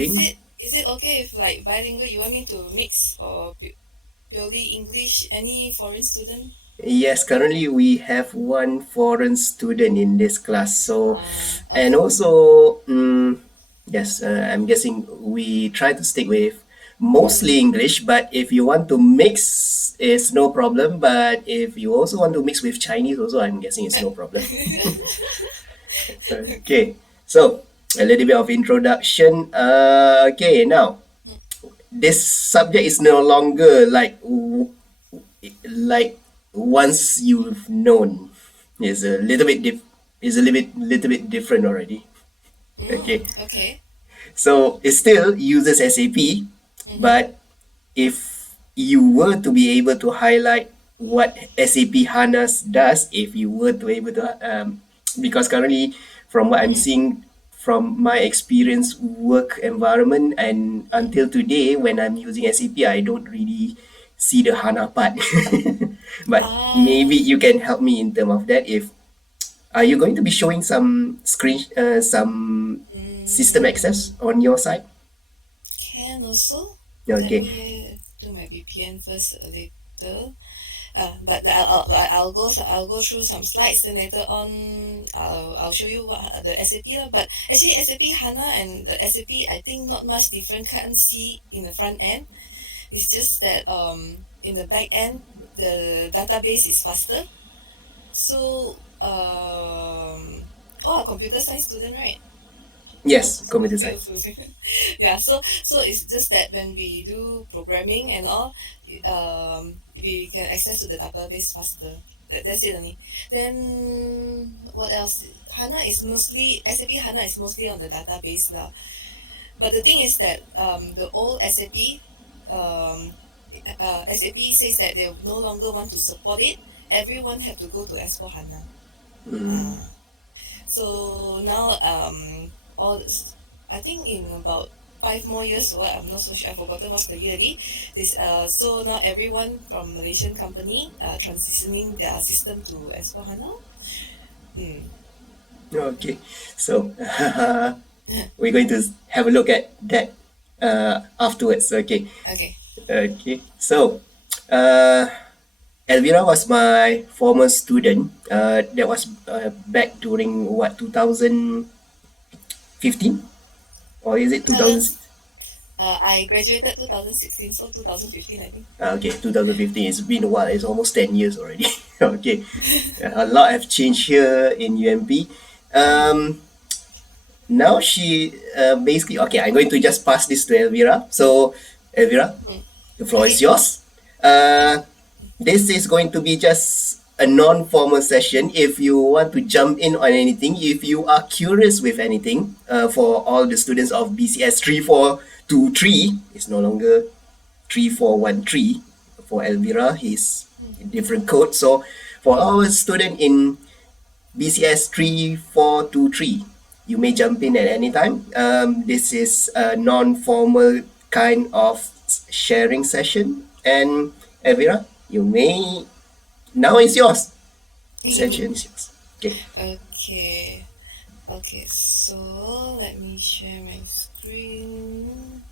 Is it okay if like bilingual you want me to mix or purely English? Any foreign student? Yes, currently we have one foreign student in this class. So, and Okay. also, yes, I'm guessing we try to stick with mostly English, but if you want to mix, it's no problem. But if you also want to mix with Chinese, also, I'm guessing it's no problem. Okay, so a little bit of introduction. Okay, now this subject is no longer like once you've known is a little bit is a little bit different already. Okay, Okay. so it still uses SAP, Mm-hmm. but if you were to be able to highlight what SAP HANA does, if you were to able to because currently from what I'm Mm-hmm. seeing from my experience work environment and until today when I'm using SAP, I don't really see the HANA part. But maybe Ah. you can help me in terms of that. If are you going to be showing some system Mm, access on your side? can also. Let Okay. me do my VPN first later. But I'll go through some slides, then later on I'll show you what the SAP lah. But actually SAP HANA and the SAP I think not much different. Can't see in the front end. It's just that in the back end the database is faster. So oh, a computer science student, right? Oh, Yes, computer okay. science. Yeah, so it's just that when we do programming and all, we can access to the database faster. That's it only. Then what else? HANA is mostly SAP HANA is mostly on the database lah. But the thing is that the old SAP SAP says that they no longer want to support it. Everyone have to go to S4 HANA. Mm. So now all this, I think in about 5 more years or what, I'm not so sure, I've forgotten what's the year already. This so now everyone from Malaysian company transitioning their system to S4HANA. Mm. Okay, so we're going to have a look at that afterwards. Okay, Okay. okay. So, uh, Elvira was my former student. That was back during what 2015 or is it 2006? 2000, I graduated 2016, so 2015 I think. Okay, 2015. It's been a while. It's almost 10 years already. Okay, a lot have changed here in UMP. Um, Now she basically okay. I'm going to just pass this to Elvira. So, Elvira, Mm. the floor is Okay. yours. This is going to be just a non-formal session. If you want to jump in on anything, if you are curious with anything, for all the students of BCS 3423, it's no longer 3413 for Elvira. He's a different code. So, for our student in BCS 3423. You may jump in at any time. This is a non formal kind of sharing session. And Elvira, you may. Now it's yours. Session is yours. Okay. Okay. Okay. So let me share my screen.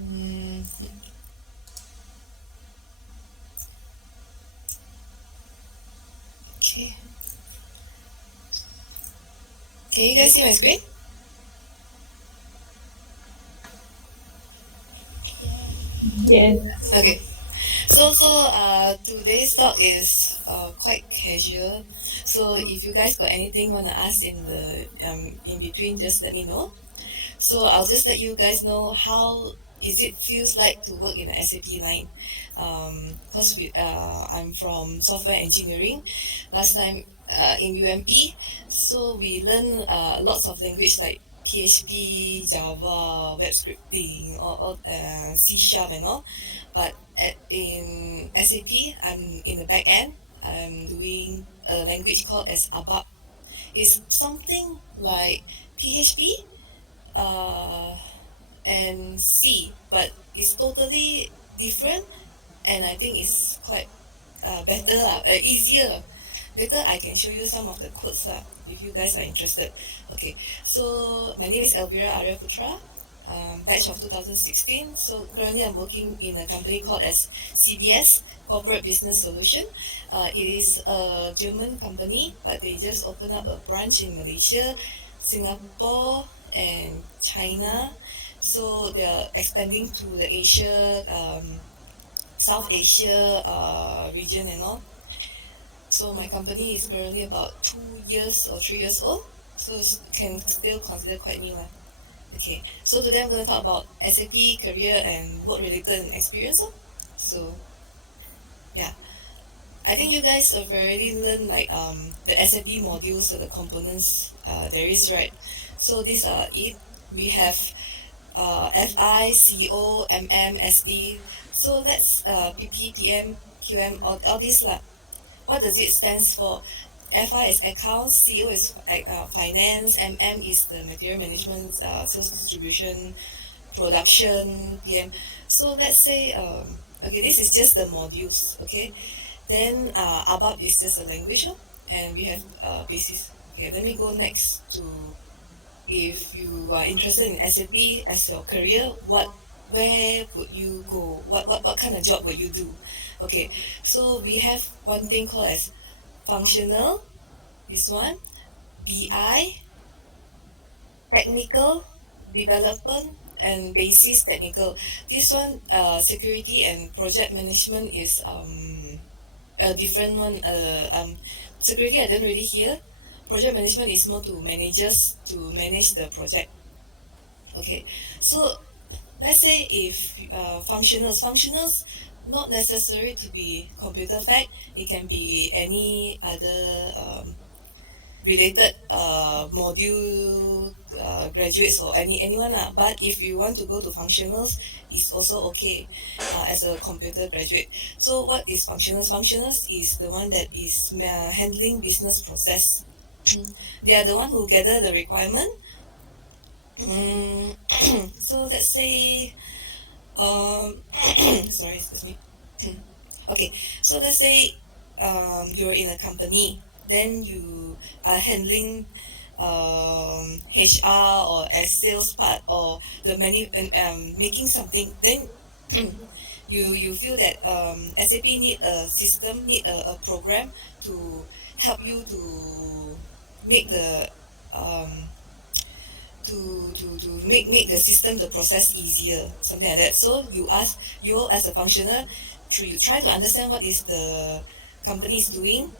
Mm. Okay. Can you guys see my screen? Yes. Okay. Today's talk is quite casual. So if you guys got anything wanna ask in the in between, just let me know. So I'll just let you guys know how is it feels like to work in the SAP line. Because I'm from software engineering. Last time in UMP, so we learn lots of language like PHP, Java, web scripting, all C sharp and all. But in SAP, I'm in the back end. I'm doing a language called as ABAP. It's something like PHP uh, and C, but it's totally different, and I think it's quite better lah, easier. Later I can show you some of the codes lah, if you guys are interested. Okay, so my name is Elvira Arya Putra. batch of 2016. So currently I'm working in a company called as CBS, Corporate Business Solution. It is a German company, but they just opened up a branch in Malaysia, Singapore, and China. So they are expanding to the Asia, South Asia region and all. So my company is currently about 2 years or 3 years old, so it can still consider quite new. Okay, so today I'm going to talk about SAP career and work related experience. So yeah, I think you guys have already learned like the SAP modules or the components there is, right? So these are it. We have FI, CO, MM, SD. So let's PP, PM, QM, all these lah. What does it stands for? FI is accounts, CO is finance, MM is the material management, sales distribution, production, PM. So let's say, okay, this is just the modules, okay? Then ABAP is just a language, and we have basis. Okay, let me go next to if you are interested in SAP as your career, where would you go? What kind of job would you do? Okay, so we have one thing called as functional, this one, BI, technical, development, and basis technical. This one, security and project management is a different one. Security I don't really hear. Project management is more to managers to manage the project. Okay, so let's say if functionals not necessary to be computer fact, it can be any other related module graduates or anyone lah. But if you want to go to functionals, it's also okay as a computer graduate. So what is functionals? Functionals is the one that is handling business process. They are the one who gather the requirement. So let's say sorry, excuse me. Okay, so let's say you're in a company, then you are handling HR or as sales part or the making something, then you feel that SAP need a system, need a program to help you to make the um, to make the system, the process easier, something like that. So you as a functional, you try to understand what is the company is doing,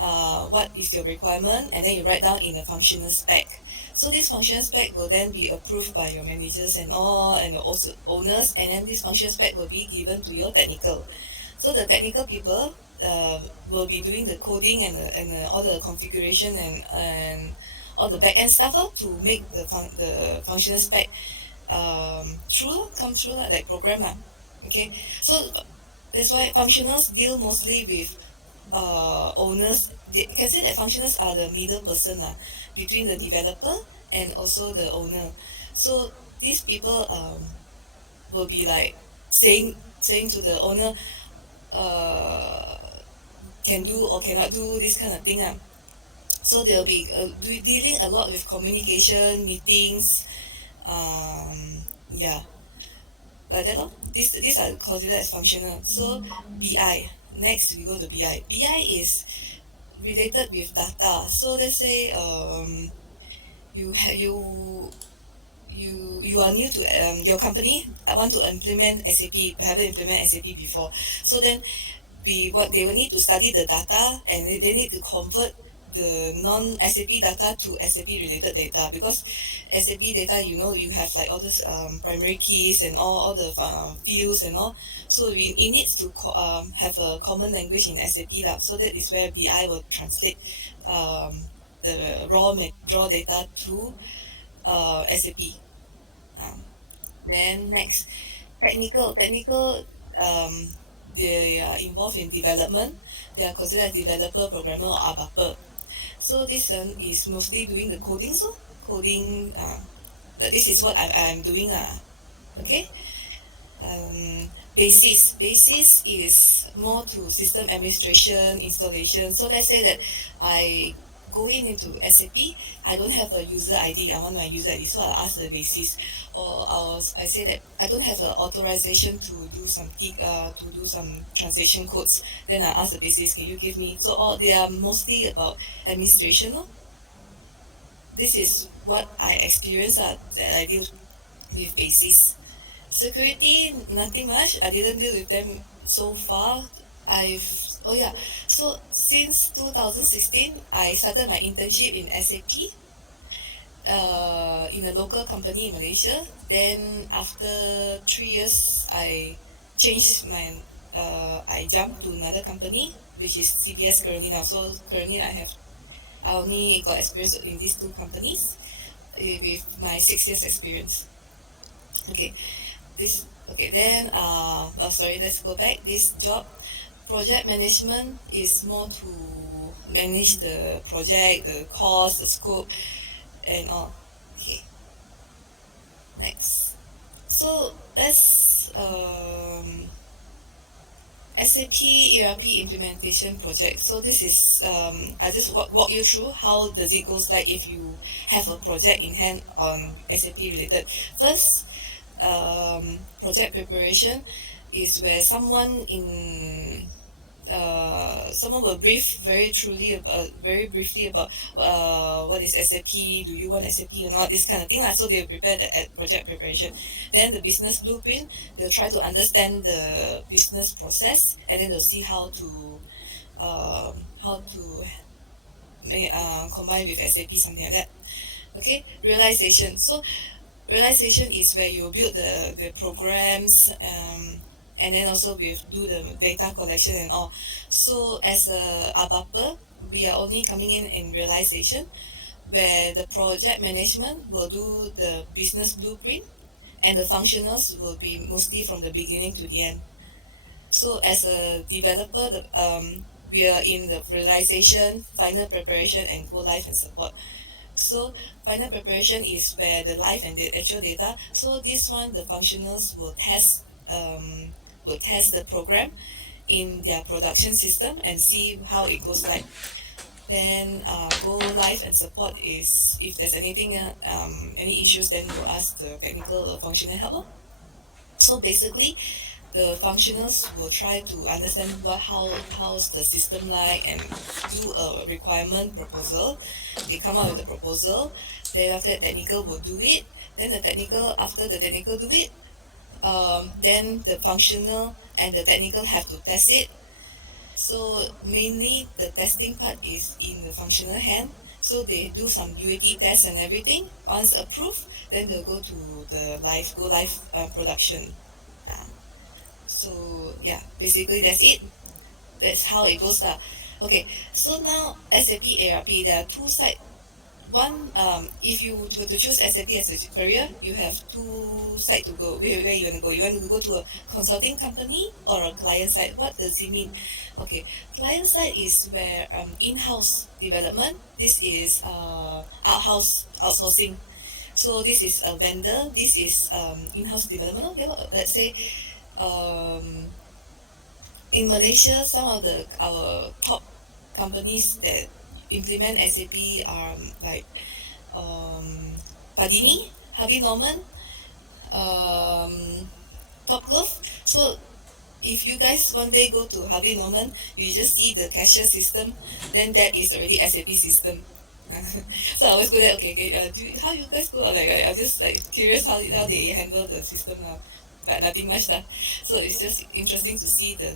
what is your requirement, and then you write down in a functional spec. So this functional spec will then be approved by your managers and all, and also owners, and then this functional spec will be given to your technical. So the technical people will be doing the coding and all the configuration and all the back end stuff to make the functional spec come true like program lah. Okay, so that's why functionals deal mostly with owners. They can say that functionals are the middle person between the developer and also the owner. So these people will be like saying to the owner can do or cannot do this kind of thing. So they'll be dealing a lot with communication, meetings, yeah, like that. These are considered as functional. So BI. Next we go to BI. BI is related with data. So let's say you ha- you are new to your company. I want to implement SAP. Haven't implemented SAP before. So then they will need to study the data, and they need to convert the non-SAP data to SAP related data, because SAP data, you have like all those primary keys and all the fields and all. So it needs to have a common language in SAP lah. So that is where BI will translate the raw data to SAP. Then next, technical. They are involved in development. They are considered as developer, programmer, or ABAPer. So this one is mostly doing the coding. So coding, this is what I'm doing. Okay. Basis is more to system administration, installation. So let's say that I go into SAP, I don't have a user ID. I want my user ID, so I'll ask the basis, or I say that I don't have an authorization to do some translation codes. Then I ask the basis, can you give me? So all they are mostly about administration. No? This is what I experienced that I deal with basis. Security, nothing much. I didn't deal with them so far. Oh yeah, so since 2016, I started my internship in SAP in a local company in Malaysia. Then after 3 years, I jumped to another company, which is CBS currently now. So currently I only got experience in these two companies with my 6 years experience. Okay, then sorry, let's go back. This job, project management, is more to manage the project, the cost, the scope, and all. Okay, next. So that's SAP Erp Implementation Project. So this is I just walk you through how does it goes like if you have a project in hand on SAP related. First, project preparation is where someone will brief very briefly about what is SAP, do you want SAP or not, this kind of thing. So they'll prepare the project preparation. Then the business blueprint, they'll try to understand the business process, and then they'll see how to combine with SAP, something like that. Okay, realization. So realization is where you build the programs, and then also we do the data collection and all. So as a ABAPer, we are only coming in realization, where the project management will do the business blueprint, and the functionals will be mostly from the beginning to the end. So as a developer, we are in the realization, final preparation, and go live and support. So final preparation is where the live and the actual data. So this one, the functionals will test the program in their production system and see how it goes like. Then go live and support is if there's any issues, then we'll ask the technical or functional help. So basically, the functionals will try to understand how's the system like, and do a requirement proposal. They come out with the proposal. Then after that, technical will do it. Then after the technical do it, then the functional and the technical have to test it. So mainly the testing part is in the functional hand. So they do some UAT tests and everything. Once approved, then they'll go to the go live production. So yeah, basically that's it. That's how it goes lah. Okay, so now SAP ARP, there are two sides. One, if you were to choose SAP as a career, you have two sides to go. Where you want to go? You want to go to a consulting company or a client side? What does it mean? Okay, client side is where in-house development. This is outsourcing. So this is a vendor. This is in-house development. Okay, let's say in Malaysia, some of our top companies that implement SAP are like Padini, Harvey Norman, Top Glove. So if you guys one day go to Harvey Norman, you just see the cashier system, then that is already SAP system. So I always go there. Okay, how you guys go? Like I'm just like curious how they handle the system now. But nothing much lah. So it's just interesting to see the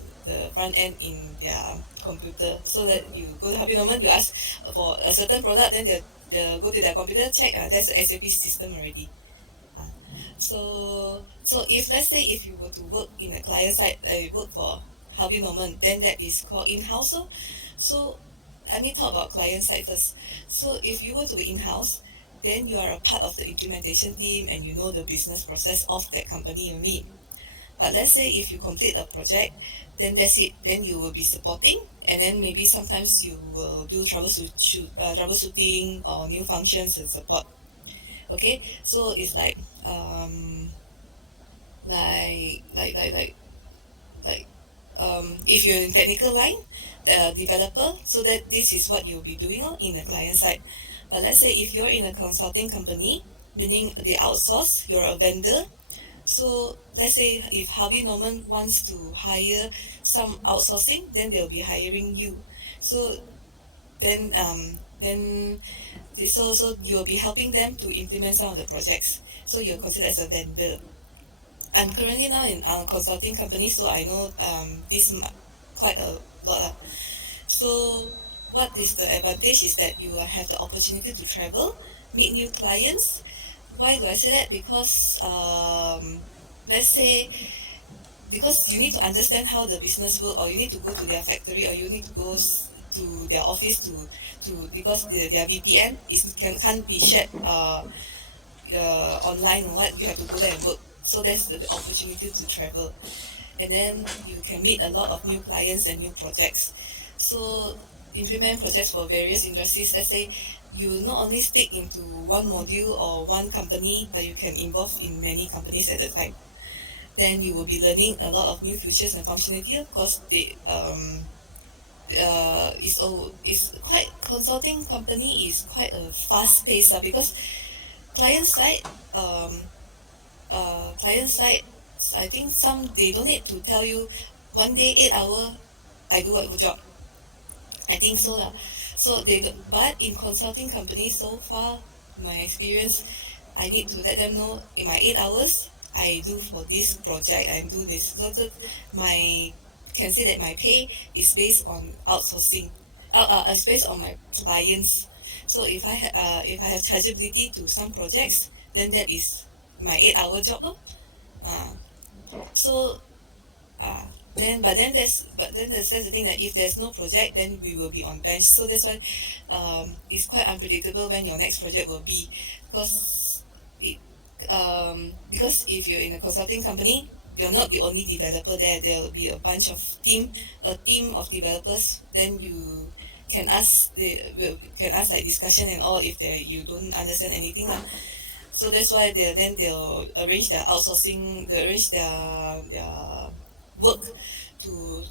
front end in their computer. So that you go to Harvey Norman, you ask for a certain product, then they'll go to their computer, check, that's the SAP system already. So if let's say if you were to work in a client side, you work for Harvey Norman, then that is called in-house. So let me talk about client side first. So if you were to be in-house, then you are a part of the implementation team and you know the business process of that company only. But let's say if you complete a project, then that's it. Then you will be supporting, and then maybe sometimes you will do troubleshooting or new functions and support. Okay, so it's like like if you're in technical line, developer, so that this is what you'll be doing in the client side. But let's say if you're in a consulting company, meaning they outsource, you're a vendor. So let's say if Harvey Norman wants to hire some outsourcing, then they'll be hiring you. So then so you'll be helping them to implement some of the projects. So you're considered as a vendor. I'm currently now in a consulting company, so I know this quite a lot. So what is the advantage is that you will have the opportunity to travel, meet new clients. Why do I say that? Because let's say because you need to understand how the business work, or you need to go to their factory, or you need to go to their office to because their VPN can't be shared online or what. You have to go there and work. So that's the opportunity to travel, and then you can meet a lot of new clients and new projects. So implement projects for various industries. Let's say you not only stick into one module or one company, but you can involve in many companies at a time. Then you will be learning a lot of new features and functionality. Of course, is quite consulting company is quite a fast pace because client side um, client side, I think some they don't need to tell you one day 8 hour I do what job. I think so lah. So but in consulting companies so far, my experience, I need to let them know in my 8 hours I do for this project. I do this. So my can say that my pay is based on outsourcing. It's based on my clients. So if I have chargeability to some projects, then that is my 8 hour job. Lor. Uh, so uh, that's the thing that if there's no project, then we will be on bench. So that's why it's quite unpredictable when your next project will be, because because if you're in a consulting company, you're not the only developer there. There will be a team of developers. Then you can ask like discussion and all if you don't understand anything lah. So that's why they'll arrange their outsourcing, they arrange their work to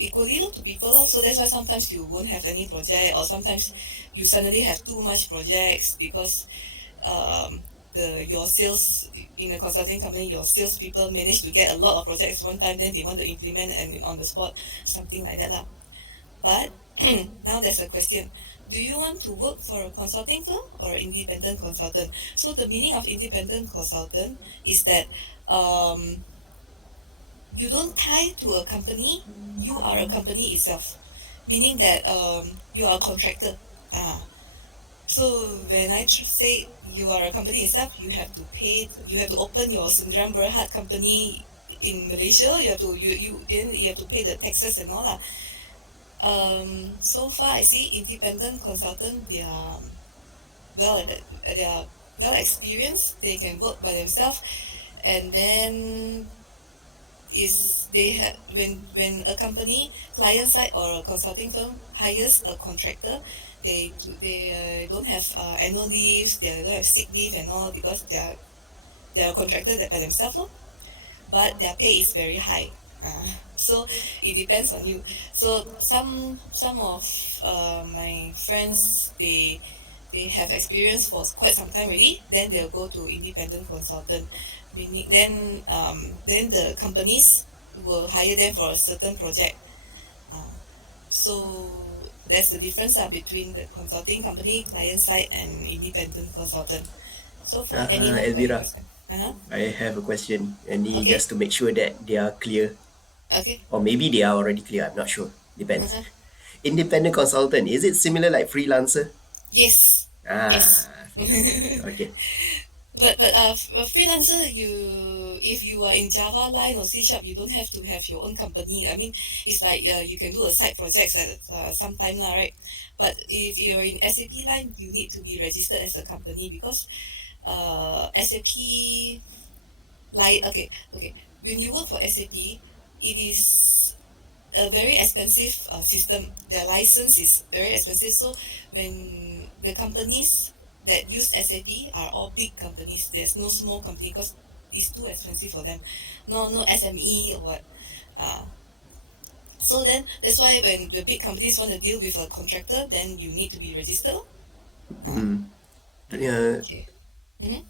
equally to people. So that's why sometimes you won't have any project, or sometimes you suddenly have too much projects because um, your sales in a consulting company, your sales people manage to get a lot of projects one time, then they want to implement and on the spot, something like that lah. But now there's a question. Do you want to work for a consulting firm or independent consultant? So the meaning of independent consultant is that um, you don't tie to a company, you are a company itself. Meaning that you are a contractor. Ah. So when I say you are a company itself, you have to open your Sendirian Berhad company in Malaysia. You have to pay the taxes and all lah. So far I see independent consultant, well they are well experienced, they can work by themselves, and then is they have when a company client side or a consulting firm hires a contractor, they don't have annual leaves, they don't have sick leave and all, because they are a contractor by themselves, but their pay is very high. So it depends on you. So some of my friends, they have experience for quite some time already. Then they'll go to independent consultant. Meaning then the companies will hire them for a certain project. So that's the difference between the consulting company, client side, and independent consultant. So for anyone, Elvira, uh-huh. I have a question, and Okay. just to make sure that they are clear, Okay. or maybe they are already clear. I'm not sure. Depends. Uh-huh. Independent consultant, is it similar like freelancer? Yes. Yes. Freelancer. Okay. But freelancer, if you are in Java line or C Sharp, you don't have to have your own company. I mean, it's like you can do a side projects at sometime lah, right? But if you're in SAP line, you need to be registered as a company, because SAP okay. When you work for SAP, it is a very expensive system. Their license is very expensive. So when the companies that use SAP are all big companies, there's no small company, because it's too expensive for them. No SME or what. So then that's why when the big companies want to deal with a contractor, then you need to be registered. Uh, Okay. Mm-hmm.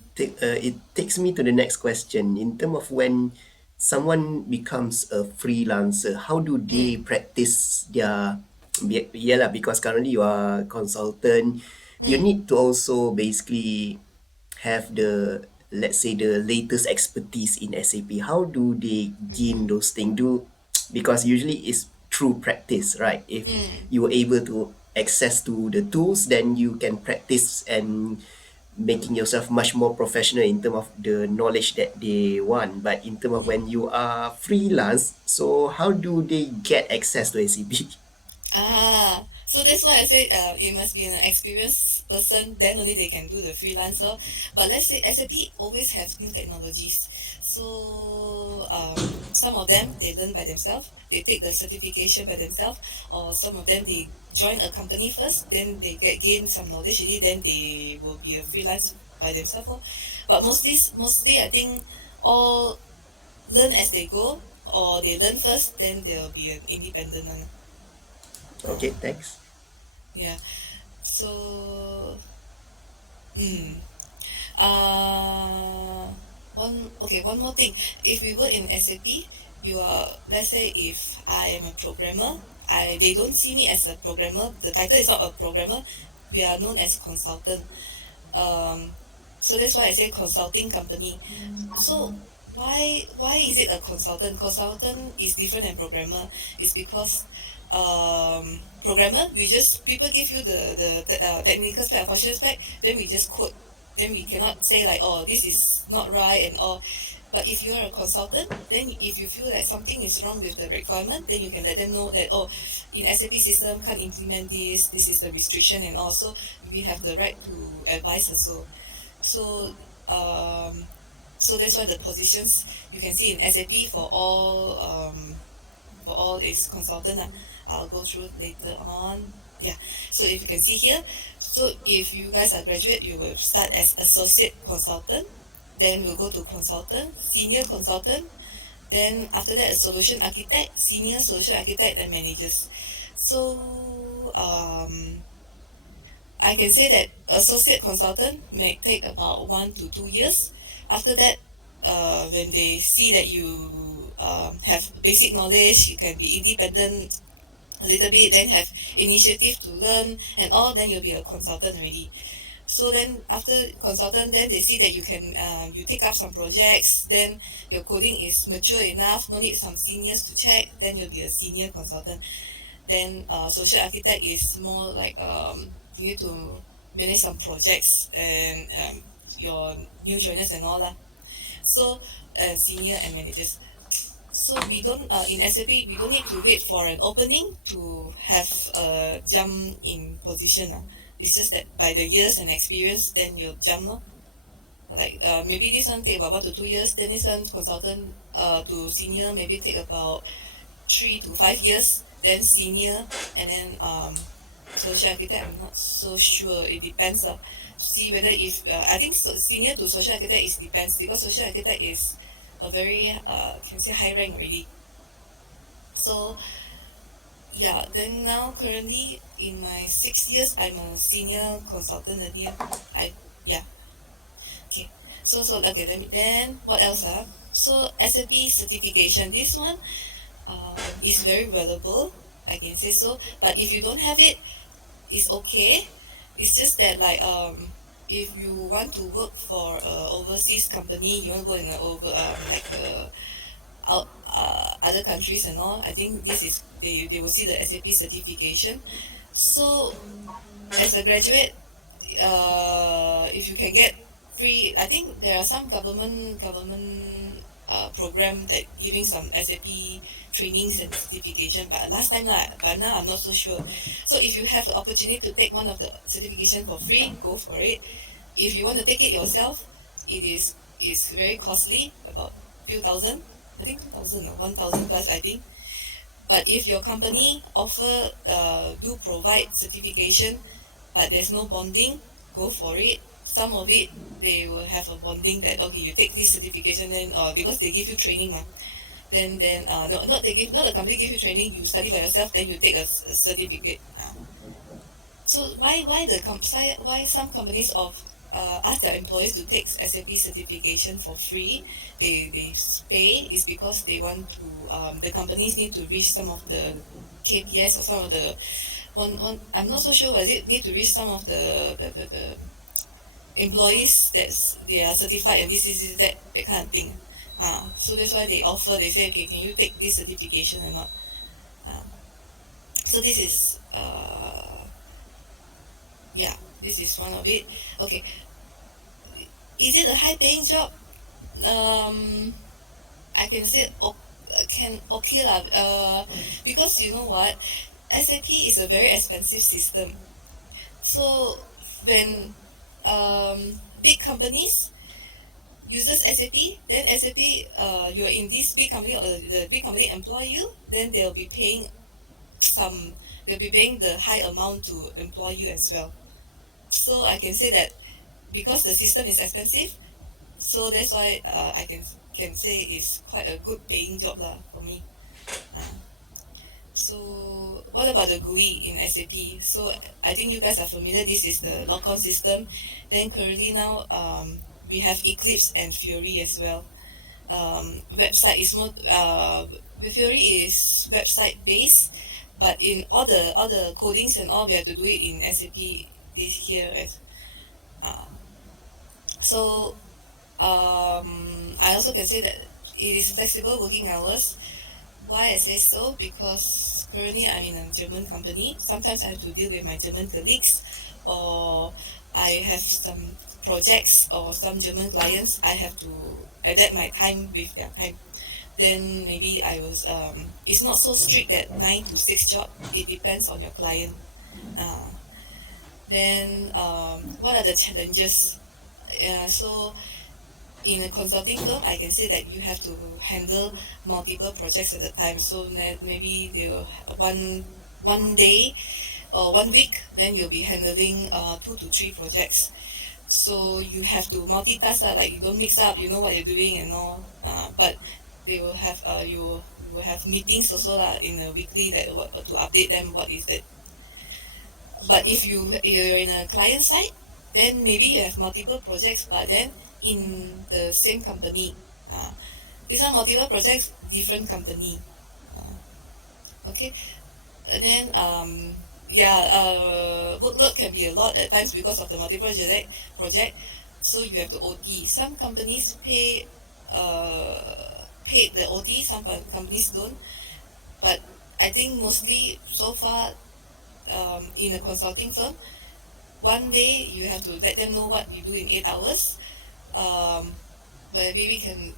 it takes me to the next question. In terms of when someone becomes a freelancer, how do they practice their yeah lah, because currently you are a consultant, you Mm. need to also basically have the, let's say, the latest expertise in SAP. How do they gain those things? Do because usually it's through practice, right? If Mm. you were able to access to the tools, then you can practice and making yourself much more professional in terms of the knowledge that they want. But in terms of when you are freelance, so how do they get access to SAP? So that's why I said it must be an experienced person, then only they can do the freelancer. But let's say SAP always have new technologies. So some of them they learn by themselves, they take the certification by themselves, or some of them they join a company first, then they gain some knowledge, already, then they will be a freelance by themselves. But mostly I think all learn as they go, or they learn first, then they'll be an independent one. Okay, thanks. Yeah. So, mm, uh, one more thing. If we were in SAP, you are, let's say if I am a programmer, they don't see me as a programmer. The title is not a programmer. We are known as consultant. Um, so that's why I say consulting company. So why is it a consultant? Consultant is different than programmer. It's because programmer we just people give you the technical spec, functional spec, then we just code. Then we cannot say like, oh, this is not right and all. But if you are a consultant, then if you feel that something is wrong with the requirement, then you can let them know that, oh, in SAP system can't implement this. This is the restriction, and also we have the right to advise also. So um, so that's why the positions you can see in SAP for all is consultant. I'll go through later on. Yeah. So if you can see here, so if you guys are graduate, you will start as associate consultant, then we'll go to consultant, senior consultant, then after that a solution architect, senior solution architect, and managers. So I can say that associate consultant may take about 1 to 2 years. After that, when they see that you have basic knowledge, you can be independent a little bit, then have initiative to learn and all, then you'll be a consultant already. So then after consultant, then they see that you can you take up some projects, then your coding is mature enough, no need some seniors to check, then you'll be a senior consultant. Then social architect is more like you need to manage some projects and your new joiners and all lah. So senior and managers. So we don't in SAP we don't need to wait for an opening to have a jump in position. It's just that by the years and experience, then you'll jump. Lor. Like maybe this one take about 1 to 2 years, then this one consultant to senior maybe take about 3 to 5 years, then senior, and then social architect. I'm not so sure. It depends. See whether if I think senior to social architect is depends because social architect is a very can say high rank already. So yeah, then now currently in my 6 years, I'm a senior consultant already. I yeah okay. So okay. Let me then what else? So SAP certification. This one is very valuable. I can say so. But if you don't have it, it's okay. It's just that like if you want to work for a overseas company, you want to go in a over like out other countries and all. I think this is they will see the SAP certification. So as a graduate, if you can get free, I think there are some government program that giving some SAP trainings and certification. But last time lah, but now I'm not so sure. So if you have the opportunity to take one of the certification for free, go for it. If you want to take it yourself, it's very costly, about few thousand. I think 2,000 or 1,000 plus. I think. But if your company offer do provide certification, but there's no bonding, go for it. Some of it they will have a bonding that okay you take this certification then because they give you training no, not the company give you training, you study by yourself, then you take a certificate. So why some companies ask their employees to take SAP certification for free? They pay is because they want to the companies need to reach some of the KPIs or some of the one I'm not so sure was it need to reach some of the employees that's they are certified and this is that kind of thing. So that's why they say, okay, can you take this certification or not? So this is this is one of it. Okay, is it a high paying job? I can say okay lah. Because you know what, SAP is a very expensive system. So when big companies uses SAP, then SAP you're in this big company or the big company employ you, then they'll be paying the high amount to employ you as well. So I can say that because the system is expensive, so that's why I can say it's quite a good paying job lah for me. So what about the GUI in SAP? So I think you guys are familiar. This is the lock-on system. Then currently now we have Eclipse and Fury as well. Website is more Fury is website based, but in all the codings and all we have to do it in SAP this here. So I also can say that it is flexible working hours. Why I say so? Because currently I'm in a German company. Sometimes I have to deal with my German colleagues, or I have some projects or some German clients. I have to adapt my time with their time. Then maybe I was it's not so strict that 9 to 6 job. It depends on your client. Then what are the challenges? So in a consulting firm, I can say that you have to handle multiple projects at a time. So maybe one day or 1 week, then you'll be handling 2 to 3 projects. So you have to multitask, like you don't mix up, you know what you're doing and all. But they will have you will have meetings also in a weekly to update them what is it. But if you're in a client side, then maybe you have multiple projects, but then in the same company. These are multiple projects, different company. Okay, and then workload can be a lot at times because of the multiple project. So you have to OT. Some companies pay the OT. Some companies don't. But I think mostly so far in a consulting firm, one day you have to let them know what you do in 8 hours. But maybe we can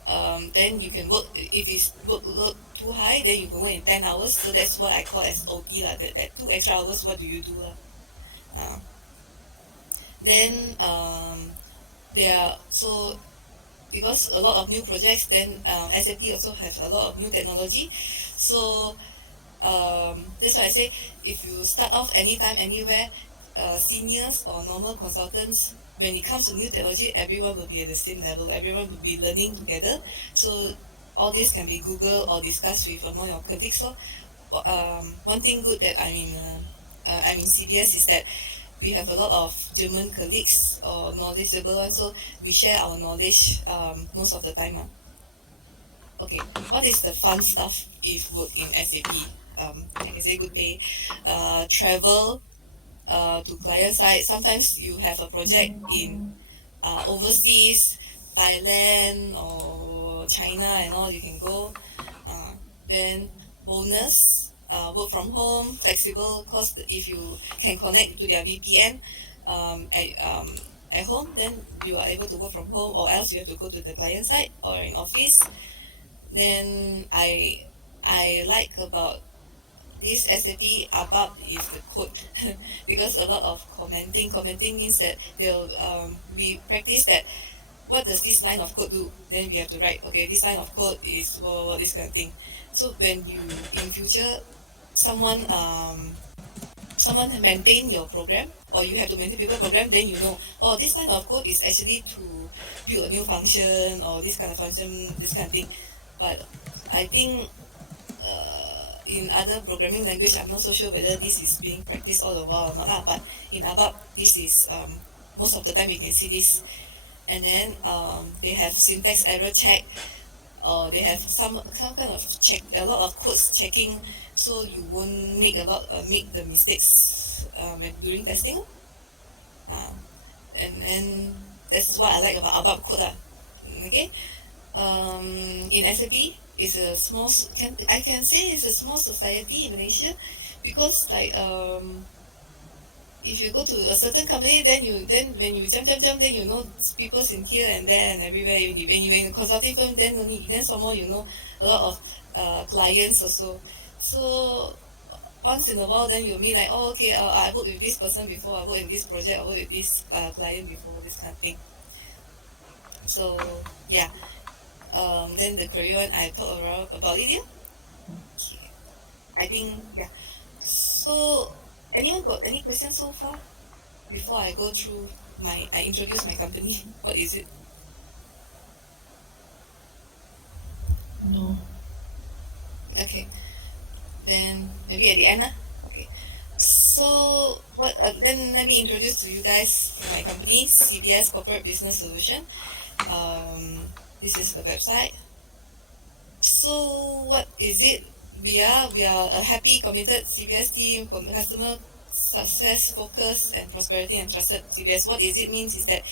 then you can work if it's workload too high, then you can work in 10 hours. So that's what I call as OT lah. That 2 extra hours, what do you do lah? Then there are so because a lot of new projects, then SAP also has a lot of new technology. So that's why I say if you start off anytime, anywhere, seniors or normal consultants, when it comes to new technology, everyone will be at the same level. Everyone will be learning together. So all this can be Google or discussed with among your colleagues. So one thing good that I'm in CBS is that we have a lot of German colleagues or knowledgeable ones. So we share our knowledge most of the time. Okay, what is the fun stuff if work in SAP? I can say good pay, travel to client side. Sometimes you have a project in overseas, Thailand or China and all, you can go. Then bonus, work from home, flexible, because if you can connect to their VPN at home, then you are able to work from home, or else you have to go to the client side or in office. Then I like about this SAP about is the code because a lot of commenting means that they'll we practice that what does this line of code do, then we have to write, okay, this line of code is this kind of thing. So when you in future someone maintain your program, or you have to maintain people program, then you know, oh, this line of code is actually to build a new function or this kind of function, this kind of thing. but I think in other programming language, I'm not so sure whether this is being practiced all the while or not lah. But in ABAP, this is most of the time you can see this, and then they have syntax error check, or they have some kind of check, a lot of codes checking, so you won't make the mistakes when during testing. Uh, and then that's what I like about ABAP code lah. Okay. In SAP, it's a small I can say it's a small society in Malaysia, because like if you go to a certain company, then when you jump, then you know people in here and there and everywhere. When you consulting firm, then some more you know a lot of clients also. So once in a while, then you meet like, oh, okay, I worked with this person before, I worked in this project, I worked with this client before, this kind of thing. So yeah, then the career one I talked around about it. Yeah. Okay. I think yeah. So anyone got any questions so far before I go through I introduce my company? What is it? No. Okay. Then maybe at the end. Okay. So then let me introduce to you guys my company, CBS Corporate Business Solution. This is the website. So what is it? We are a happy, committed CBS team, customer success, focus, and prosperity and trusted CBS. What is it means is that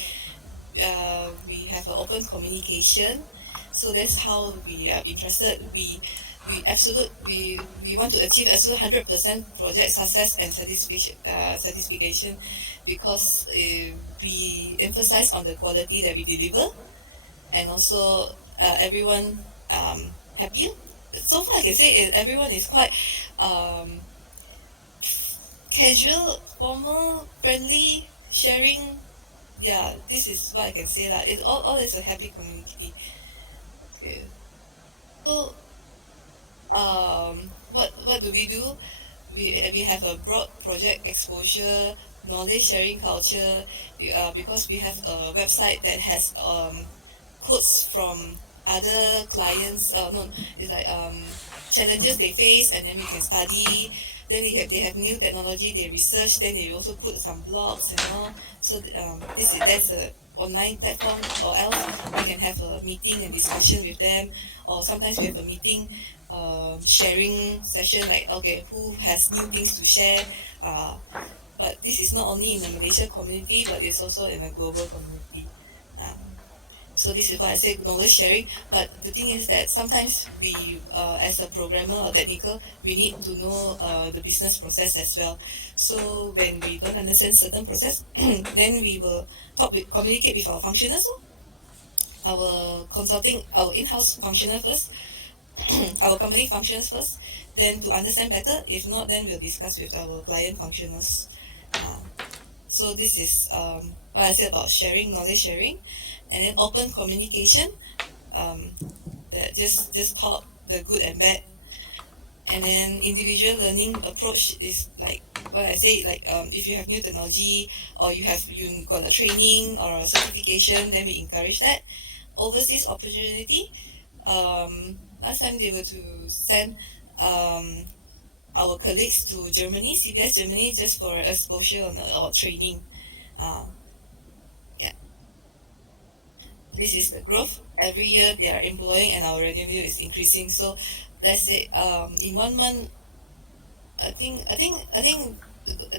we have an open communication. So that's how we are interested. We want to achieve absolute 100% project success and satisfaction, because we emphasize on the quality that we deliver, and also everyone happy. So far I can say everyone is quite casual, formal, friendly, sharing. Yeah, this is what I can say lah. It all is a happy community. Okay. So what do we do? We have a broad project exposure, knowledge sharing culture, because we have a website that has quotes from other clients. No, it's like challenges they face, and then we can study. Then they have new technology, they research. Then they also put some blogs and all. So that's a online platform, or else we can have a meeting and discussion with them, or sometimes we have a meeting sharing session, like, okay, who has new things to share. But this is not only in the Malaysia community, but it's also in a global community. So this is why I say knowledge sharing. But the thing is that sometimes we, as a programmer or technical, we need to know the business process as well. So when we don't understand certain process, then we will communicate with our functioners, our in-house functioner first, our company functions first, then to understand better. If not, then we'll discuss with our client functioners. So this is what I said about sharing, knowledge sharing, and then open communication. That just talk the good and bad, and then individual learning approach is like what I say. Like if you have new technology, or you got a training or a certification, then we encourage that. Overseas opportunity. Last time they were to send our colleagues to Germany, CBS Germany, just for exposure or training. Yeah. This is the growth. Every year they are employing, and our revenue is increasing. So let's say in 1 month, I think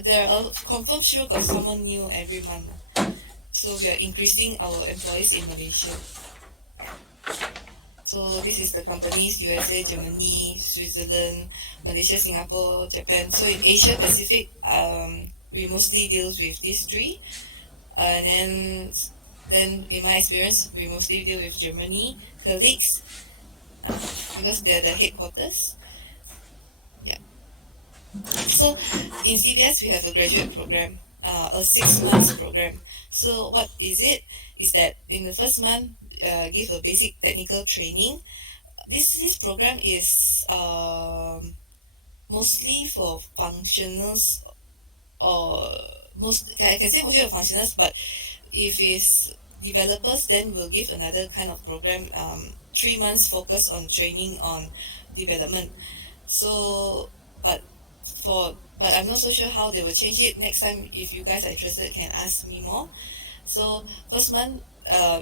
there are confirmed sure got someone new every month. So we are increasing our employees in Malaysia. So this is the companies: USA, Germany, Switzerland, Malaysia, Singapore, Japan. So in Asia Pacific, we mostly deal with these three. And then in my experience, we mostly deal with Germany colleagues, because they're the headquarters. Yeah. So in CBS, we have a graduate program, a 6 months program. So what is it? Is that in the first month, give a basic technical training. This program is mostly for functionals, or I can say mostly for functionals, but if it's developers, then we'll give another kind of program. 3 months focus on training on development. So, but but I'm not so sure how they will change it. Next time, if you guys are interested, can ask me more. So first month,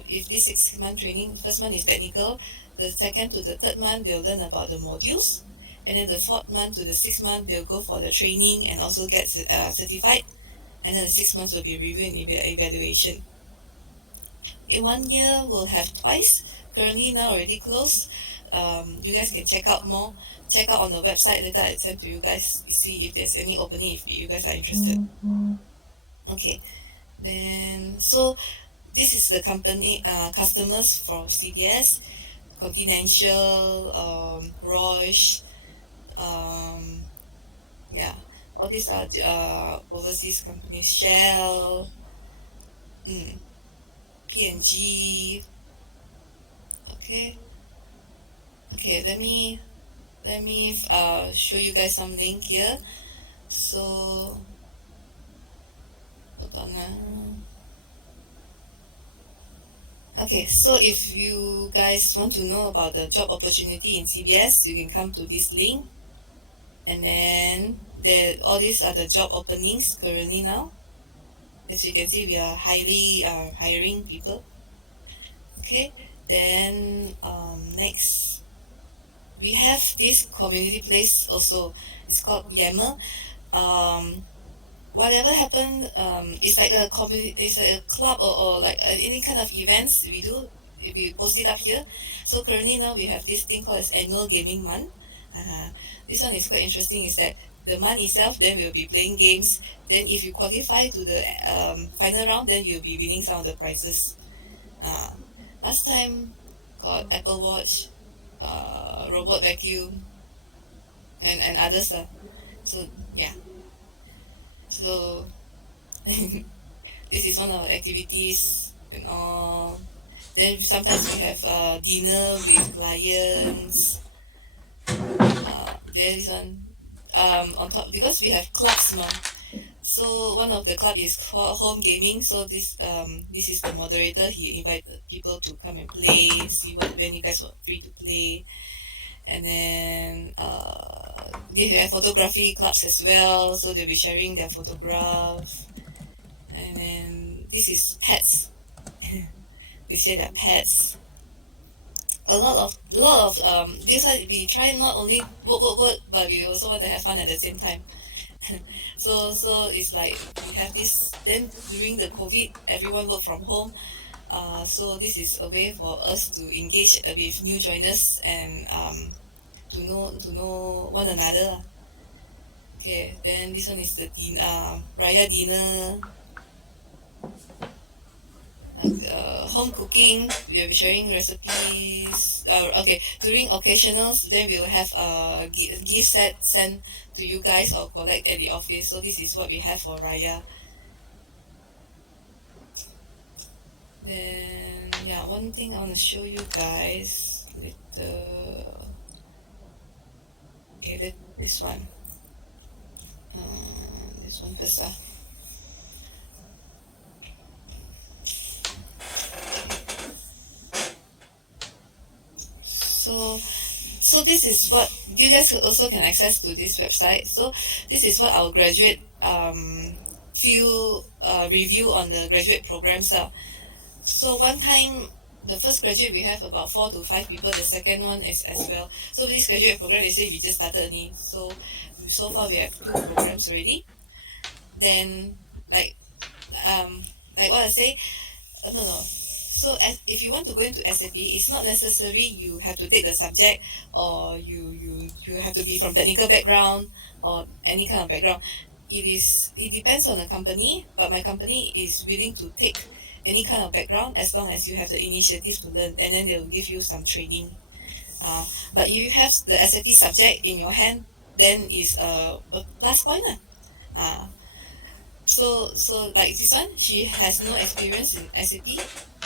if this 6 month training, first month is technical. The second to the third month, they'll learn about the modules, and then the fourth month to the 6 month, they'll go for the training and also get certified. And then the 6 months will be review and evaluation. In 1 year, we'll have twice. Currently now already closed. You guys can check out more. Check out on the website later. I send to you guys to see if there's any opening if you guys are interested. Okay. Then so this is the company customers from CBS, Continental, Roche, yeah, all these are overseas companies. Shell, P&G. Okay, okay. Let me show you guys some link here. So hold on. Okay, so if you guys want to know about the job opportunity in CBS, you can come to this link, and then all these are the job openings currently now. As you can see, we are highly hiring people. Okay, then next we have this community place also. It's called Yammer. Whatever happened, it's like a community, it's a club or like any kind of events we do. We post it up here. So currently now we have this thing called as annual gaming month. This one is quite interesting. Is that the month itself, then we'll be playing games. Then if you qualify to the final round, then you'll be winning some of the prizes. Uh, Last time got Apple Watch, robot vacuum, and others. So yeah. So this is one of our activities and all. Then sometimes we have dinner with clients. There is one on top because we have clubs now. So one of the club is called home gaming. So this is the moderator. He invited people to come and play. See when you guys were free to play. And then they have photography clubs as well. So they'll be sharing their photograph. And then this is pets. They share their pets. A lot of this one we try not only work, but we also want to have fun at the same time. So it's like we have this. Then during the COVID, everyone work from home. So this is a way for us to engage with new joiners and to know one another. Okay, then this one is the Raya dinner. Home cooking, we'll be sharing recipes. Okay, during occasionals, then we'll have a gift set sent to you guys or collect at the office. So this is what we have for Raya. Then yeah, one thing I want to show you guys with the this one. This one first. So this is what you guys also can access to this website. So this is what our graduate feel review on the graduate programs are. So one time the first graduate we have about 4 to 5 people. The second one is as well. So this graduate program we say we just started only. So far we have 2 programs already. Then like what I say, no. So if you want to go into SAP, it's not necessary you have to take the subject or you have to be from technical background or any kind of background. It depends on the company, but my company is willing to take any kind of background as long as you have the initiative to learn, and then they'll give you some training. But if you have the SAP subject in your hand, then it's a plus point. So like this one, she has no experience in SAP,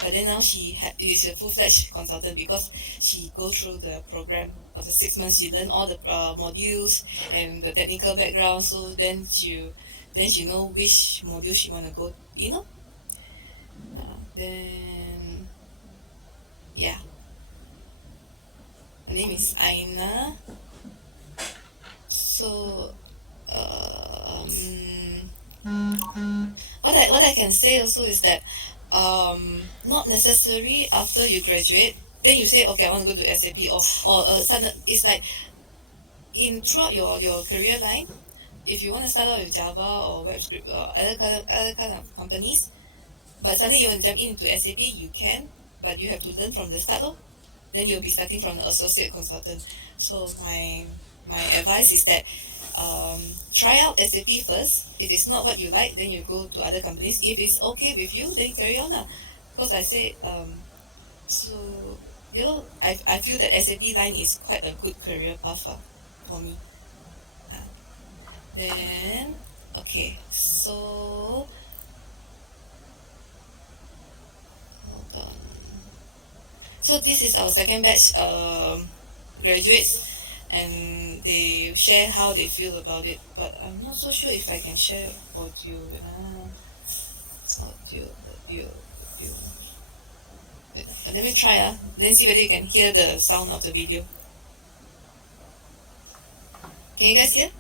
but then now she is a full-fledged consultant because she go through the program of the 6 months. She learn all the modules and the technical background. So then she know which module she wanna go. Then yeah. name is Aina. So, what I can say also is that not necessary after you graduate, then you say, okay, I want to go to SAP it's like in throughout your career line, if you want to start out with Java or WebScript or other kind of companies, but suddenly you want to jump into SAP, you can, but you have to learn from the start. Then you'll be starting from the associate consultant. So my advice is that try out SAP first. If it's not what you like, then you go to other companies. If it's okay with you, then carry on. Because I say so I feel that SAP line is quite a good career path for me. Then okay, so hold on. So this is our second batch graduates, and they share how they feel about it. But I'm not so sure if I can share audio. Audio. Wait, let me try. Then see whether you can hear the sound of the video. Can you guys hear?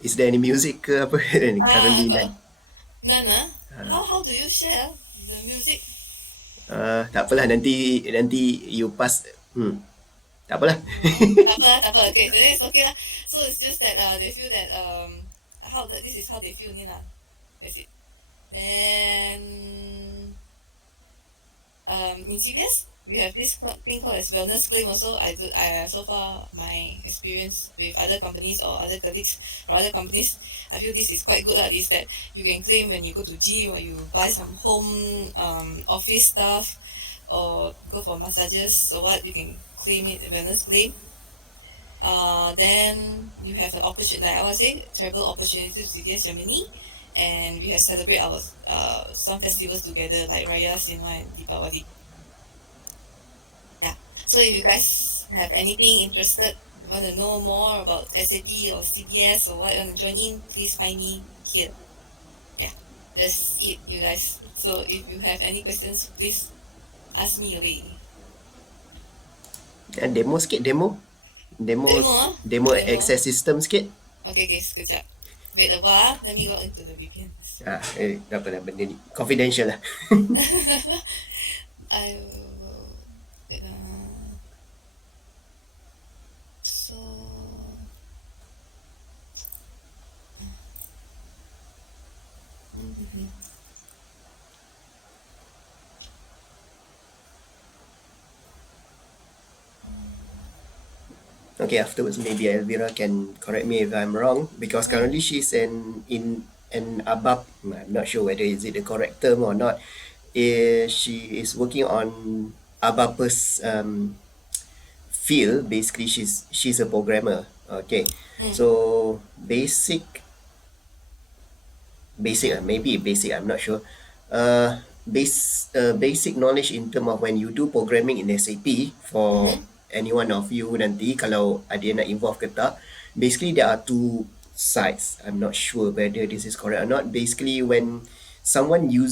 Is there any music ke apa currently none? Nana, how do you share the music? Tak apalah, nanti you pass. Tak apalah. Tak apa. Okay, so then it's okay lah. So it's just that they feel that this is how they feel ni lah. That's it. Then in CBS we have this thing called as wellness claim also. I so far my experience with other companies or other colleagues or other companies, I feel this is quite good. Is that you can claim when you go to gym or you buy some home office stuff or go for massages or what, you can claim it, wellness claim. Then you have an opportunity, like I was saying, travel opportunity to CBS Germany, and we have celebrate our some festivals together like Raya, Sinwa, and Deepavali. Yeah. So if you guys have anything interested, want to know more about SAP or CBS or what you want to join in, please find me here. Yeah. That's it, you guys. So if you have any questions, please ask me away. Demo sikit, demo access system sikit. Okay, sekejap. Wait a while, let me go into the VPN. Tak apa lah, benda ni confidential lah. I will wait, so Okay, afterwards maybe Elvira can correct me if I'm wrong, because currently she's in an ABAP. I'm not sure whether is it the correct term or not. She is working on ABAP's field. Basically, she's a programmer. Okay, so basic, maybe basic. I'm not sure. Basic knowledge in terms of when you do programming in SAP for any one of you nanti kalau ada nak involve ke tak. Basically there are two sides. I'm not sure whether this is correct or not. Basically when you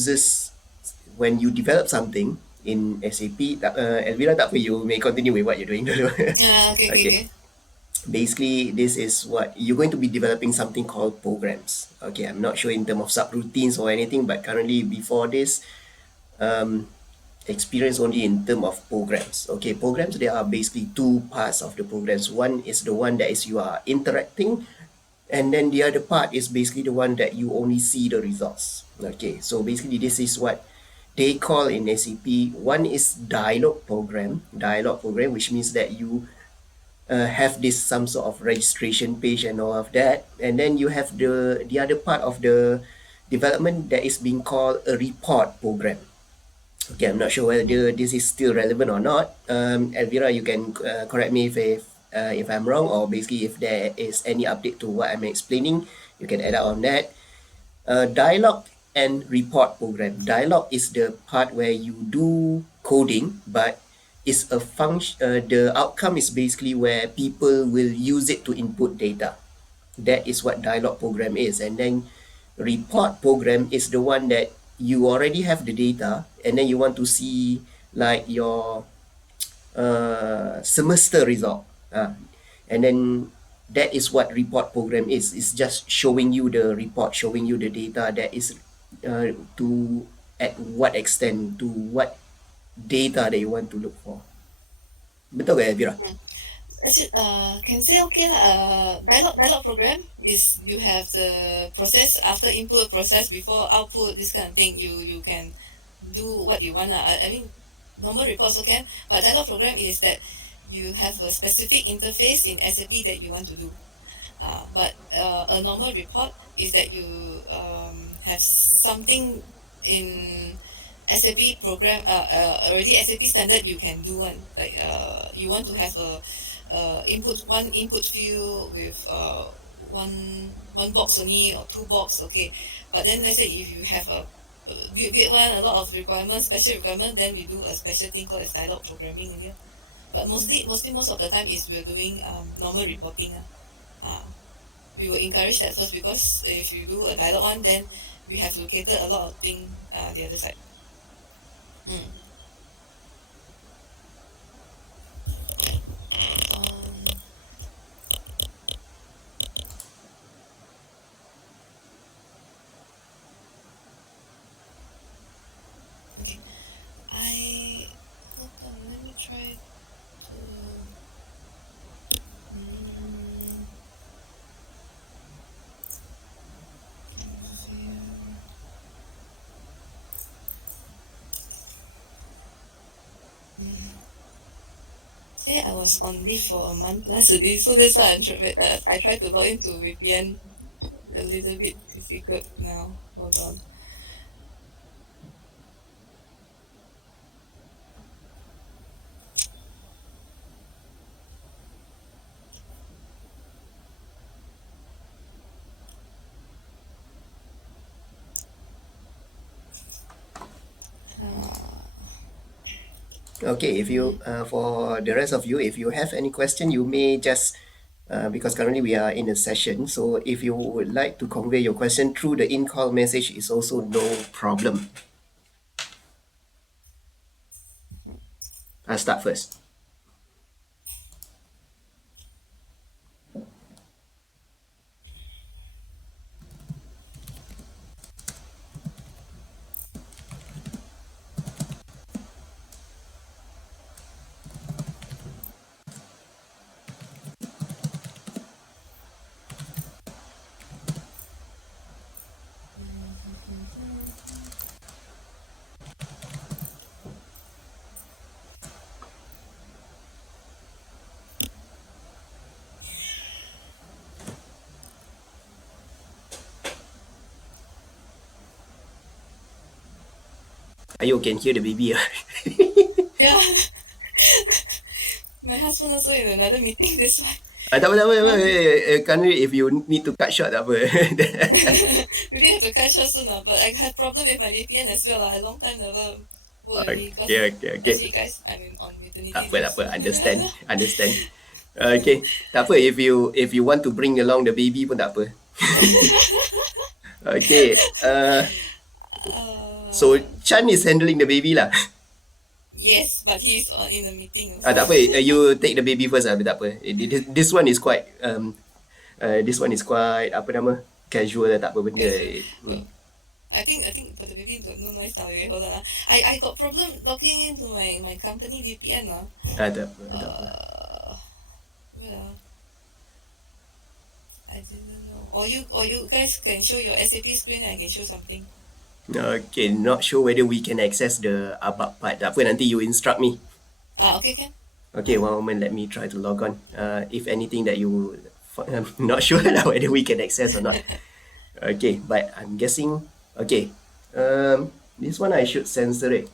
develop something in SAP, Elvira tak apa, you may continue with what you're doing dulu. okay. Basically this is what you're going to be developing, something called programs. Okay, I'm not sure in terms of subroutines or anything, but currently before this experience only in terms of programs. Okay, programs, there are basically two parts of the programs. One is the one that is you are interacting, and then the other part is basically the one that you only see the results. Okay, so basically this is what they call in SAP. One is dialogue program, which means that you have this some sort of registration page and all of that, and then you have the other part of the development that is being called a report program. Okay, I'm not sure whether this is still relevant or not. Elvira, you can correct me if I'm wrong, or basically if there is any update to what I'm explaining, you can add on that. Dialogue and report program. Dialogue is the part where you do coding, but it's a function. The outcome is basically where people will use it to input data. That is what dialogue program is. And then report program is the one that you already have the data, and then you want to see like your semester result. And then that is what report program is. It's just showing you the report, showing you the data that is to at what extent, to what data that you want to look for. Betul ke, Vira? Actually, can say okay lah. Dialogue program is you have the process after input, process before output, this kind of thing. You can do what you want lah. I mean, normal report also can, but dialogue program is that you have a specific interface in SAP that you want to do. But a normal report is that you have something in SAP program already SAP standard you can do one, like you want to have a one input field with one box only or two box, okay, but then let's say if you have a weird one, a lot of requirements, special requirement, then we do a special thing called as dialogue programming here. But mostly most of the time is we're doing normal reporting. We will encourage that first, because if you do a dialogue one, then we have to cater a lot of thing the other side. Um, okay, hold on, let me try to. Mm, yeah, I was on leave for a month plus already, so that's why I try to log into VPN. A little bit difficult now. Hold on. Okay, if you for the rest of you, if you have any question, you may just because currently we are in a session, so if you would like to convey your question through the in-call message, is also no problem. I'll start first. You can hear the baby. Yeah. My husband also in another meeting, this why. Tak apa. Currently, if you need to cut short, tak apa. Maybe have to cut short soon, but I had problem with my VPN as well. A long time never work already. Okay. See, guys, I'm on maternity Tak leave. apa. Understand. Okay. Tak apa, if you want to bring along the baby pun tak apa. Okay. So Chan is handling the baby lah. Yes, but he's in a meeting also. Tak apa, you take the baby first lah, tak apa. This one is quite apa nama, casual lah, tak apa benda. I think but the baby no noise now. Okay, hold on. I got problem logging into my company VPN now. Tak apa. Well, I didn't know. Or you guys can show your SAP screen and I can show something. Okay, not sure whether we can access the above part. Tak apa, nanti you instruct me. Okay, can. Okay, one moment, let me try to log on. If anything that you not sure lah whether we can access or not. Okay, but I'm guessing. Okay, this one I should censor it.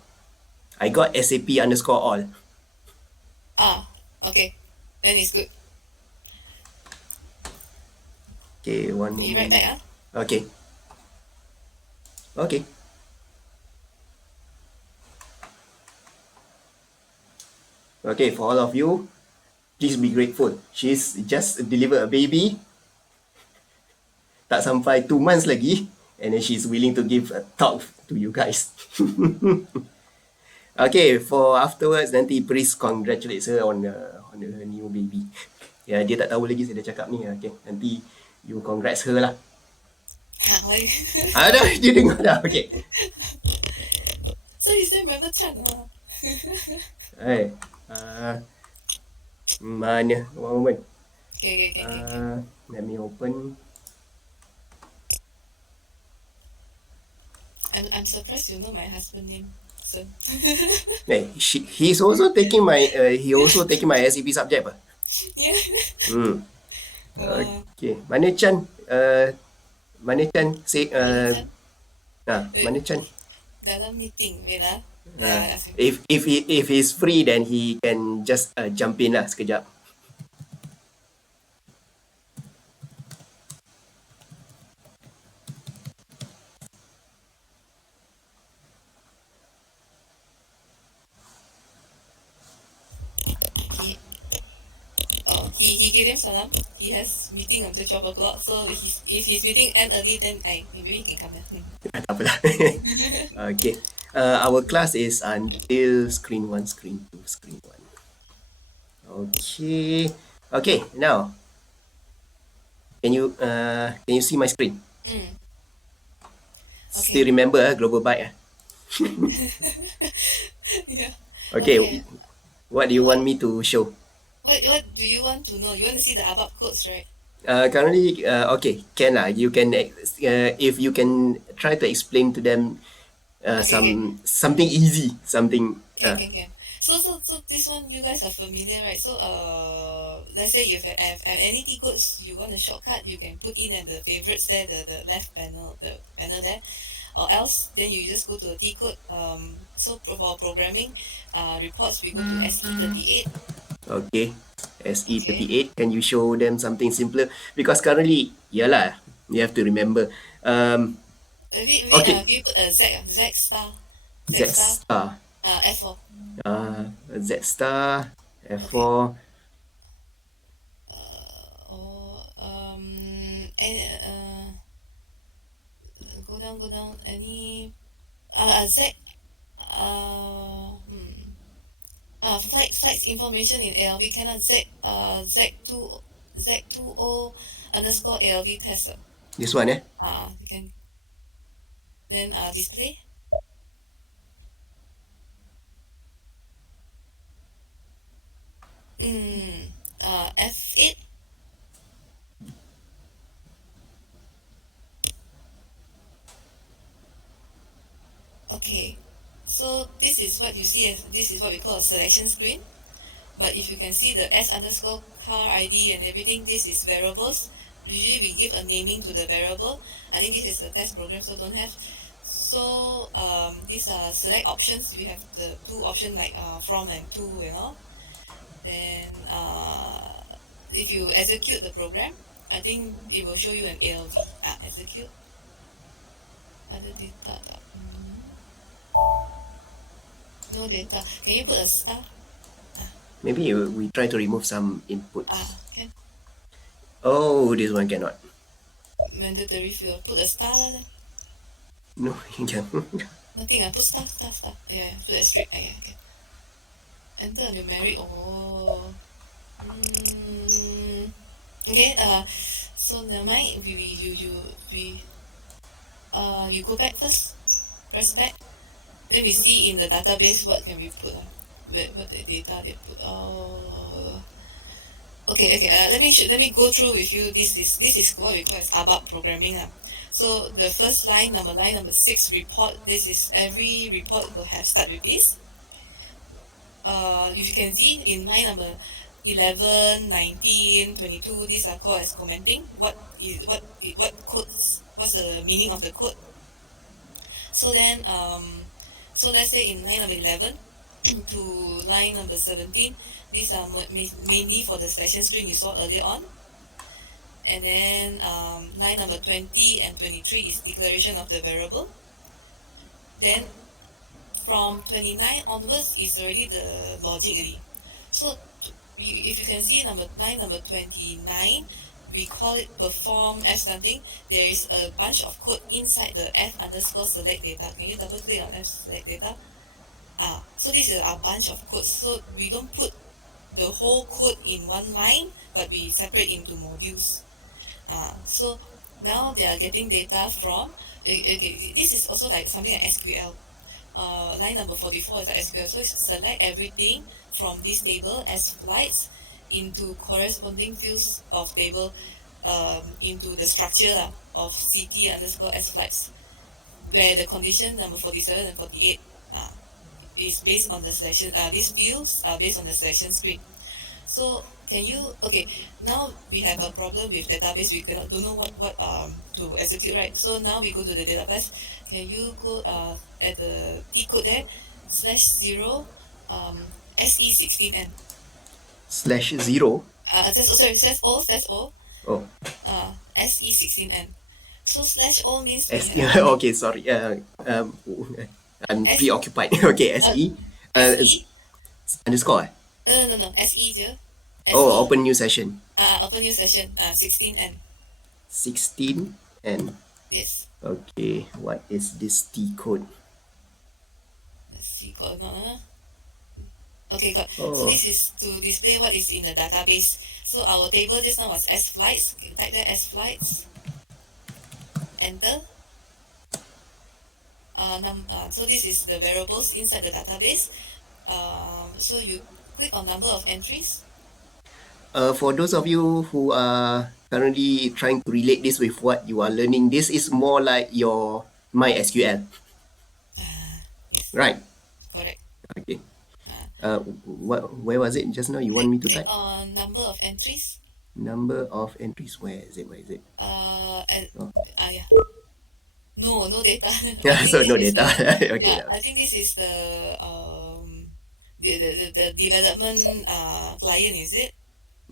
I got SAP_all. Okay, then it's good. Okay, one Be moment. right back. Okay. Okay, for all of you, please be grateful. She's just delivered a baby. Tak sampai 2 months lagi, and then she's willing to give a talk to you guys. Okay, for afterwards nanti please congratulate her on her new baby. Ya, dia tak tahu lagi saya dah cakap ni. Okay, nanti you congrats her lah. Why? Dah, dia dengar dah. Okay. So you still remember Chan? Hey, mana? One moment. Okay. Let me open. I'm surprised you know my husband name. So Hey, he's also taking my SCP subject. yeah. Okay, mana Chan? Mana Chan? Say, Chan? mana Chan? Dalam meeting, wait lah. If he's free, then he can just jump in lah sekejap. He kirim salam. He has meeting until 12 o'clock. So if his meeting end early, then maybe he can come back. Tak apalah. Okay. Our class is until screen 1, screen 2, screen 1. Okay. Okay, now. Can you see my screen? Still remember global bike? Yeah. Okay. What do you want me to show? What do you want to know? You want to see the ABAP codes, right? Currently, okay, can lah. You can, if you can try to explain to them something easy, something. Can. So this one you guys are familiar, right? So let's say you have any T codes you want a shortcut, you can put in at the favorites there, the left panel, the panel there, or else then you just go to a T code. So for programming, reports we go to SE38. Okay, SE38. Can you show them something simpler? Because currently, yalah, you have to remember. Okay. You put a Z star. Z star. F4. Z star F4. Go down. Any Z. Flights information in ALV cannot Z20 underscore ALV test. This one, you can then display. F8. Okay, so this is what you see as this is what we call a selection screen. But if you can see the S underscore car ID and everything, this is variables. Usually we give a naming to the variable. I think this is a test program, so don't have. So these are select options. We have the two options like from and to, Then if you execute the program, I think it will show you an ALV. Execute. Other data. No data. Can you put a star? Maybe we try to remove some input. Can. Oh, this one cannot. Mandatory field. Put a star then. No, you can. Nothing. Put star. Yeah. Put asterisk. Yeah. Okay. Enter a numeric. Oh. Okay. So never mind. You go back first. Press back. Then we see in the database what can we put. What the data they put. Okay. Let me go through with you. This is what we call as ABAP programming. So the first line number 6 report. This is every report will have start with this. If you can see in line number 11, 19, 22, these are called as commenting. What codes? What's the meaning of the code? So then, so let's say in line number 11 to line number 17, these are mainly for the selection screen you saw earlier on. And then line number 20 and 23 is declaration of the variable. Then from 29 onwards is already the logic already. So if you can see line number 29, we call it perform F something. There is a bunch of code inside the F underscore select data. Can you double click on F select data? So this is our bunch of codes. So we don't put the whole code in one line, but we separate into modules. So now they are getting data from, okay, this is also like something like SQL. Line number 44 is like SQL. So select everything from this table as flights into corresponding fields of table into the structure of CT underscore S flights, where the condition number 47 and 48 is based on the selection, these fields are based on the selection screen. So can you, okay, now we have a problem with database, we cannot, don't know what to execute, right? So now we go to the database. Can you go at the T code there, /0 SE16N. /0. Slash O Oh, SE16N. So /O means we S. have Okay, sorry. I'm S preoccupied. Okay, SE. SE Underscore. no SE je. Oh, SE open new session. open new session 16N. 16 and Yes. okay, what is this T code? Let's see, got or not? Okay, got. So Oh, this is to display what is in the database. So our table just now was S flights. Okay, type there S flights. Enter. So this is the variables inside the database. So you click on number of entries. for those of you who are currently trying to relate this with what you are learning, this is more like your MySQL, Yes, right? correct. Okay. Where was it just now? You want me to Click type on number of entries. number of entries? Where is it? Where is it? And Oh. yeah. No data. I Yeah, think so this no is data. the Okay. I think this is the development client, is it?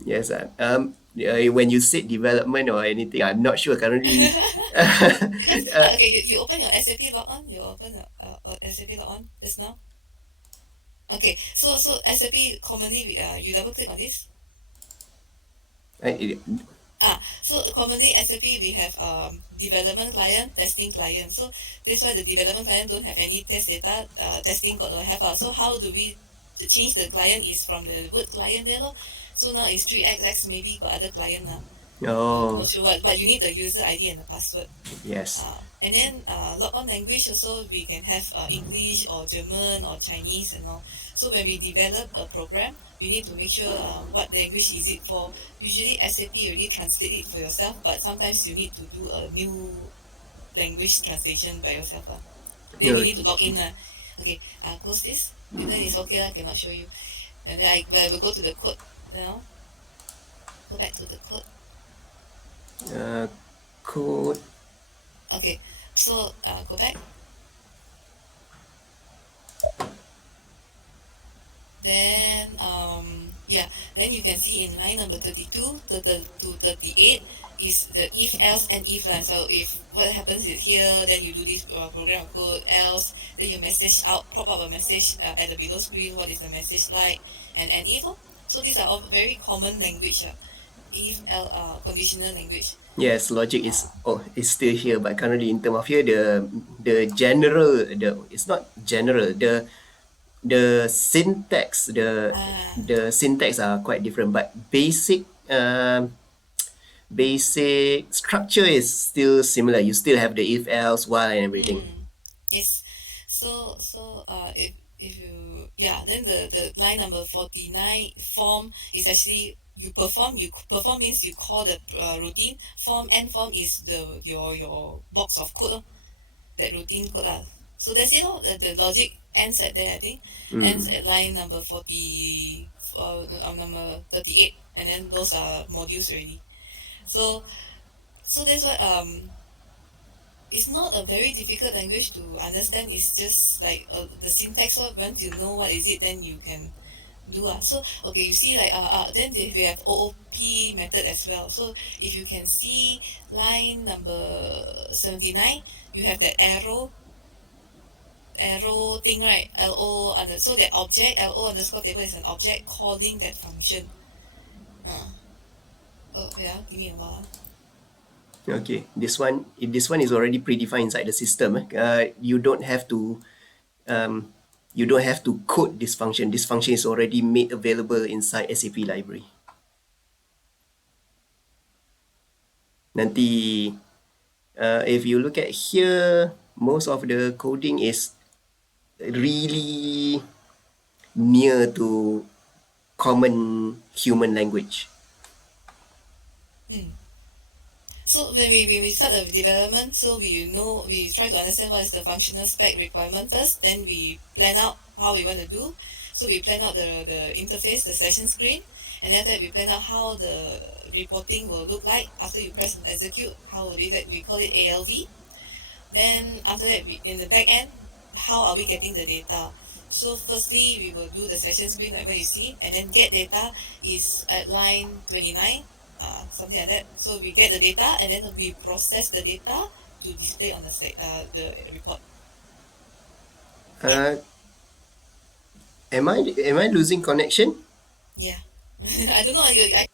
Yes. When you said development or anything, I'm not sure currently. Because okay, you open your SAP log on. You open your SAP log on just now. Okay, so SAP commonly you double click on this. I- So commonly SAP we have development client, testing client. So that's why the development client don't have any test data, testing got to have. So how do we to change the client is from the word client there, lor. So now it's 3xx, maybe got other client now. oh, Not sure what, but you need the user ID and the password. yes. And then log on language also we can have English or German or Chinese and all. So when we develop a program, we need to make sure what language is it for. Usually SAP already translate it for yourself, but sometimes you need to do a new language translation by yourself. Then we No, need to log in. Okay, close this. And then it's okay, I cannot show you. And then I will go to the code now. Go back to the code. uh, code. Okay, so go back. Then yeah, then you can see in line number 32 to 38 is the if else and if line. So if what happens is here, then you do this program code else, then you message out, pop up a message at the below screen. What is the message like? And if. So these are all very common language. If conditional language. Yes, logic is still here, but currently in term of here, the general, it's not general. The syntax, Ah, the syntax are quite different, but basic structure is still similar. You still have the if else while and everything. yes. So if you, yeah, then the line number 49 form is actually you perform means you call the routine. Form end form is your blocks of code, that routine code. So that's it. The logic ends at there, I think. Ends at line number 40, number 38, and then those are modules already. So that's why it's not a very difficult language to understand. It's just like the syntax of, once you know what is it, then you can do. So okay, you see like then we have OOP method as well. So if you can see line number 79, you have that arrow thing, right? So that object LO underscore table is an object calling that function. uh, yeah, give me a while. Okay, this one, if this one is already predefined inside the system, you don't have to You don't have to code this function. This function is already made available inside SAP library. Nanti, if you look at here, most of the coding is really near to common human language. So when we start the development, so we try to understand what is the functional spec requirement first, then we plan out how we want to do. So we plan out the interface, the session screen, and then after that we plan out how the reporting will look like after you press and execute, how we call it ALV. Then after that, in the back end, how are we getting the data? So firstly, we will do the session screen like what you see, and then get data is at line 29, something like that. So we get the data, and then we process the data to display on the report. Uh, am I losing connection? Yeah. I don't know. I